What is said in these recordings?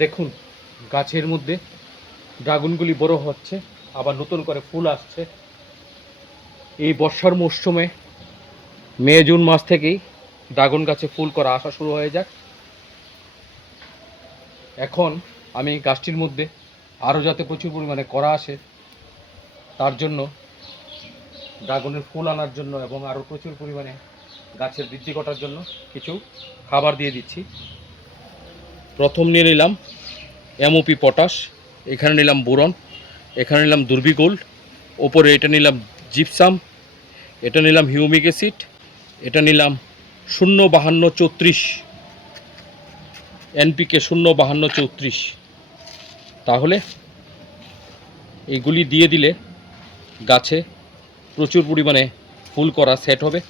দেখুন গাছের মধ্যে ড্রাগনগুলি বড় হচ্ছে, আবার নতুন করে ফুল আসছে। এই বর্ষার মরশুমে মে জুন মাস থেকেই ড্রাগন গাছে ফুল করা আসা শুরু হয়ে যাক। এখন আমি গাছটির মধ্যে আরও যাতে প্রচুর পরিমাণে করা আসে তার জন্য, ড্রাগনের ফুল আনার জন্য এবং আরও প্রচুর পরিমাণে গাছের বৃদ্ধি ঘটার জন্য কিছু খাবার দিয়ে দিচ্ছি। প্রথম নিয়ে নিলাম এমওপি পটাশ, এখানে নিলাম বোরন, এখানে নিলাম দুর্বিগোল্ড, ওপরে এটা নিলাম জিপসাম, এটা নিলাম হিউমিক অ্যাসিড, এটা নিলাম 05234 এনপিকে 05234। তাহলে এইগুলি দিয়ে দিলে গাছে প্রচুর পরিমাণে ফুল করা সেট হবে।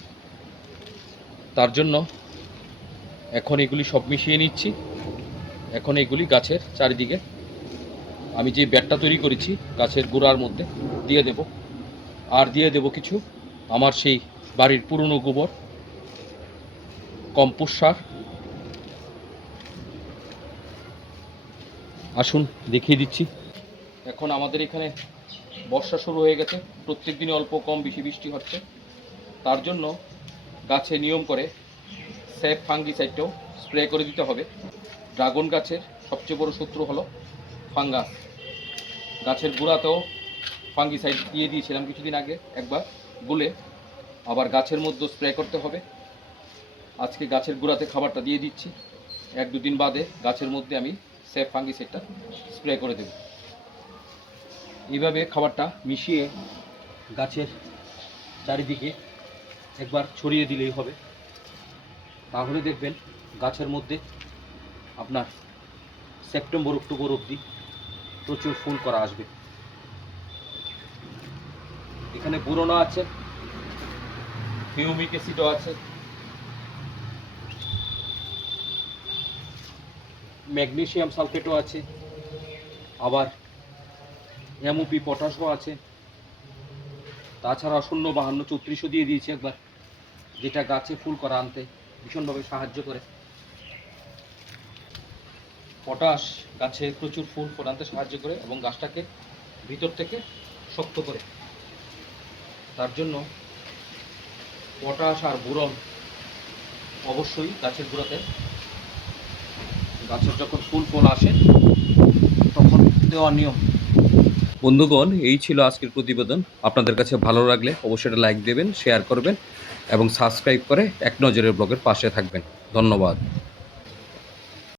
তার জন্য এখন এগুলি সব মিশিয়ে নিচ্ছি। এখন এগুলি গাছের চারিদিকে আমি যে ব্যাটটা তৈরি করেছি গাছের গোড়ার মধ্যে দিয়ে দেব। আর দিয়ে দেব কিছু আমার সেই বাড়ির পুরনো গোবর, কম্পোস্ট সার। আসুন দেখিয়ে দিচ্ছি। এখন আমাদের এখানে বর্ষা শুরু হয়ে গেছে, প্রত্যেক দিনই অল্প কম বেশি বৃষ্টি হচ্ছে। তার জন্য গাছে নিয়ম করে সেফ ফাঙ্গিসাইডটাও স্প্রে করে দিতে হবে। ড্রাগন গাছের সবচেয়ে বড় শত্রু হলো ফাঙ্গাস। গাছের গোড়াতেও ফাঙ্গিসাইড দিয়ে দিয়েছিলাম কিছুদিন আগে একবার গুলে, আবার গাছের মধ্যে স্প্রে করতে হবে। আজকে গাছের গোড়াতে খাবারটা দিয়ে দিচ্ছি, 1-2 দিন বাদে গাছের মধ্যে আমি সেফ ফাঙ্গিসাইডটা স্প্রে করে দেব। এইভাবে খাবারটা মিশিয়ে গাছের চারিদিকে একবার ছড়িয়ে দিলেই হবে। তাহলে দেখবেন গাছের মধ্যে আপনার সেপ্টেম্বর অক্টোবর অবধি প্রচুর ফুল করা আসবে। এখানে বোরনও আছে, হিউমিক অ্যাসিডও আছে, ম্যাগনেসিয়াম সালফেটও আছে, আবার এমওপি পটাশও আছে। তাছাড়া 05234ও দিয়ে দিয়েছি একবার, যেটা গাছে ফুল করা আনতে ভীষণভাবে সাহায্য করে। পটাশ গাছে প্রচুর ফুল ফোটাতে সাহায্য করে এবং গাছটাকে ভিতর থেকে শক্ত করে। তার জন্য পটাশ আর বোরন অবশ্যই গাছের গোড়াতে, গাছের যখন ফুল ফল আসে তখন দেওয়ার নিয়ম। বন্ধুগণ, এই ছিল আজকের প্রতিবেদন। আপনাদের কাছে ভালো লাগলে অবশ্যই একটা লাইক দেবেন, শেয়ার করবেন এবং সাবস্ক্রাইব করে এক নজরের ব্লগের পাশে থাকবেন। ধন্যবাদ।